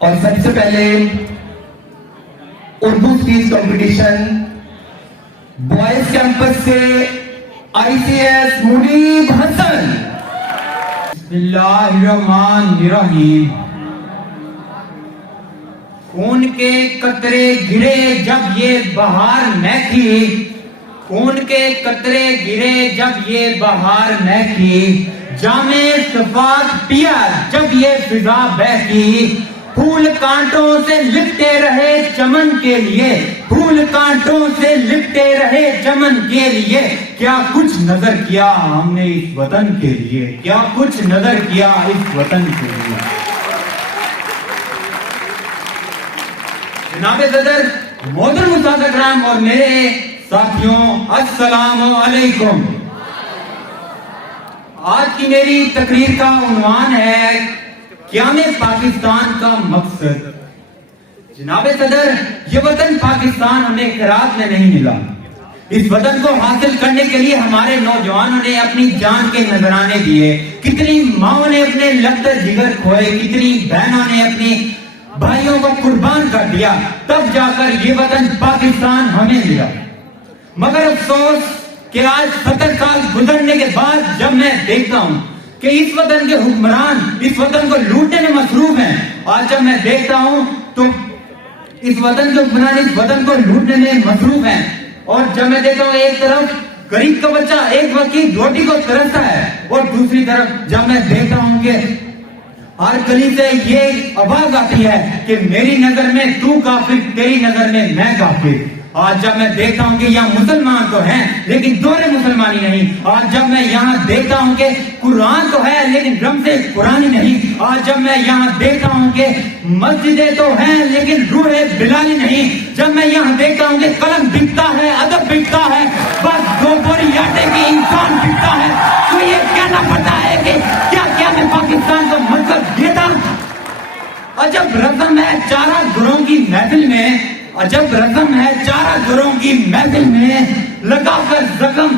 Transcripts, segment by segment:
اور سب سے پہلے Urdu speech competition boys campus سے آئی سی ایس منیب حسن. بسم اللہ الرحمن الرحیم. خون کے قطرے گرے جب یہ بہار مہکی، خون کے قطرے گرے جب یہ بہار مہکی، جام صفات پیا جب یہ فضا بہکی، پھول کانٹوں سے لپٹے رہے چمن کے لیے، پھول کانٹوں سے لپٹے رہے چمن کے لیے، کیا کچھ نظر کیا ہم نے اس وطن کے لیے، کیا کچھ نظر کیا اس وطن کے لیے. جناب صدر، محترم استاد اکرام اور میرے ساتھیوں، السلام علیکم. آج کی میری تقریر کا عنوان ہے قیام پاکستان کا مقصد. جناب صدر، یہ وطن پاکستان ہمیں خیرات میں نہیں ملا. اس وطن کو حاصل کرنے کے لیے ہمارے نوجوانوں نے اپنی جان کے نذرانے دیے، کتنی ماؤں نے اپنے لگتے جگر کھوئے، کتنی بہنوں نے اپنی بھائیوں کو قربان کر دیا، تب جا کر یہ وطن پاکستان ہمیں ملا. مگر افسوس کہ آج 70 سال گزرنے کے بعد جب میں دیکھتا ہوں کہ اس وطن کے حکمران اس وطن کو لوٹنے میں مصروف ہیں، آج جب میں دیکھتا ہوں تو اس وطن کے حکمران اس وطن کو لوٹنے میں مصروف ہیں، اور جب میں دیکھتا ہوں ایک طرف غریب کا بچہ ایک وقت کی روٹی کو ترستا ہے، اور دوسری طرف جب میں دیکھتا ہوں کہ ہر گلی سے یہ آواز آتی ہے کہ میری نظر میں تو کافر، تیری نظر میں میں کافر. آج جب میں دیکھتا ہوں کہ یہاں مسلمان تو ہیں لیکن دور مسلمانی نہیں، آج جب میں یہاں دیکھتا ہوں کہ قرآن تو ہے لیکن رمز قرآنی نہیں، آج جب میں یہاں دیکھتا ہوں کہ مسجدیں تو ہیں لیکن روح بلالی نہیں، جب میں یہاں دیکھتا ہوں کہ قلم بکتا ہے، ادب بکتا ہے، بس دو بوری آٹے کی انسان بکتا ہے، تو یہ کہنا پڑتا ہے کہ کیا کیا میں پاکستان کا مقصد یہ تھا. عجب رسم ہے چارہ گروہ کی محفل میں، عجب رسم ہے چارہ گروہ کی محفل میں، لگا کر زخم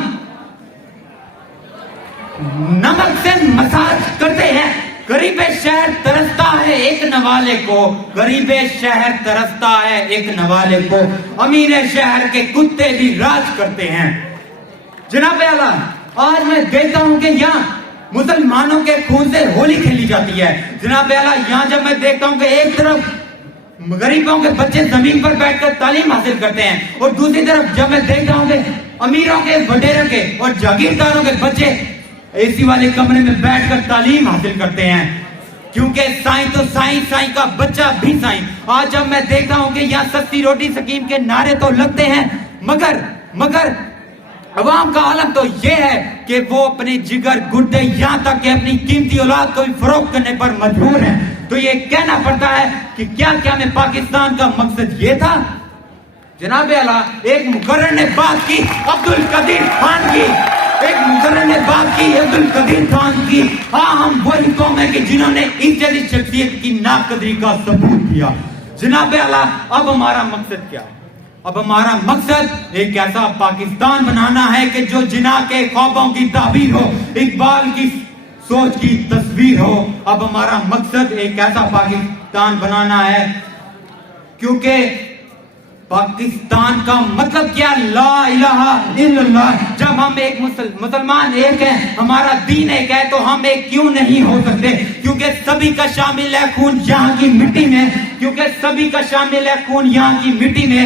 نمک سے مساج کرتے ہیں. غریب شہر ترستا ہے ایک نوالے کو، غریب شہر ترستا ہے ایک نوالے کو، امیر شہر کے کتے بھی راج کرتے ہیں. جناب اعلیٰ، آج میں دیکھتا ہوں کہ یہاں مسلمانوں کے خون سے ہولی کھیلی جاتی ہے. جناب اعلیٰ، یہاں جب میں دیکھتا ہوں کہ ایک طرف غریبوں کے بچے زمین پر بیٹھ کر تعلیم حاصل کرتے ہیں، اور دوسری طرف جب میں دیکھتا ہوں کہ امیروں کے، وڈیروں کے اور جاگیرداروں کے بچے اے سی والے کمرے میں بیٹھ کر تعلیم حاصل کرتے ہیں، کیونکہ سائیں تو سائیں، سائیں کا بچہ بھی سائیں. آج جب میں دیکھتا ہوں کہ یہاں سستی روٹی سکیم کے نعرے تو لگتے ہیں، مگر عوام کا عالم تو یہ ہے کہ وہ اپنے جگر گردے یہاں تک کہ اپنی قیمتی اولاد کو بھی فروخت کرنے پر مجبور ہیں. تو یہ کہنا پڑتا ہے کہ کیا کیا میں پاکستان کا مقصد یہ تھا. جناب اعلیٰ، ایک مقرر نے بات کی عبدالقدیر خان کی، ایک مقرر نے بات کی عبدالقدیر خان کی. ہاں، ہم وہی قوم ہے کہ جنہوں نے اس جیسی شخصیت کی ناقدری کا ثبوت دیا. جناب اعلیٰ، اب ہمارا مقصد کیا ہے؟ اب ہمارا مقصد ایک ایسا پاکستان بنانا ہے کہ جو جناح کے خوابوں کی تعبیر ہو، اقبال کی سوچ کی تصویر ہو. اب ہمارا مقصد ایک ایسا پاکستان بنانا ہے، کیونکہ پاکستان کا مطلب کیا؟ لا الہ الا اللہ. جب ہم ایک مسلمان ایک ہیں، ہمارا دین ایک ہے، تو ہم ایک کیوں نہیں ہو سکتے؟ کیونکہ سبھی کا شامل ہے خون یہاں کی مٹی میں، کیونکہ سبھی کا شامل ہے خون یہاں کی مٹی میں.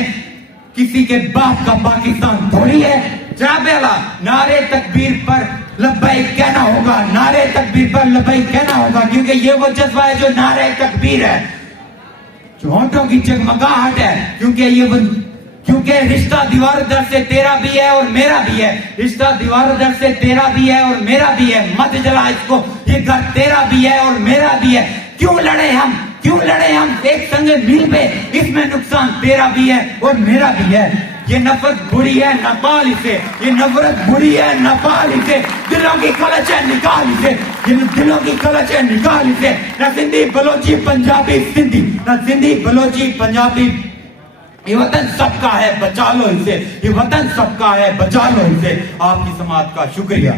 کسی کے باپ کا پاکستان تھوڑی ہے. جناب اعلیٰ، نعرے تکبیر پر لبیک کہنا ہوگا، نعرے تکبیر پر لبیک کہنا ہوگا، کیونکہ یہ وہ جذبہ ہے جو نعرے تکبیر ہے، جو ہونٹوں کی جگمگاہٹ ہے. کیونکہ رشتہ دیوار در سے تیرا بھی ہے اور میرا بھی ہے، رشتہ دیوار در سے تیرا بھی ہے اور میرا بھی ہے. مت جلا اس کو، یہ گھر تیرا بھی ہے اور میرا بھی ہے. کیوں لڑے ہم ایک سنگ میل پہ؟ اس میں نقصان تیرا بھی ہے اور میرا بھی ہے. یہ نفرت بری ہے، نہ پال اسے، یہ نفرت بری ہے، نہ پال اسے. دلوں کی کلچیں نکال اسے، دلوں کی کلچیں نکال اسے. نہ سندھی بلوچی پنجابی سندھی، نہ سندھی بلوچی پنجابی. یہ وطن سب کا ہے، بچا لو اسے، یہ وطن سب کا ہے، بچا لو اسے. آپ کی سماعت کا شکریہ.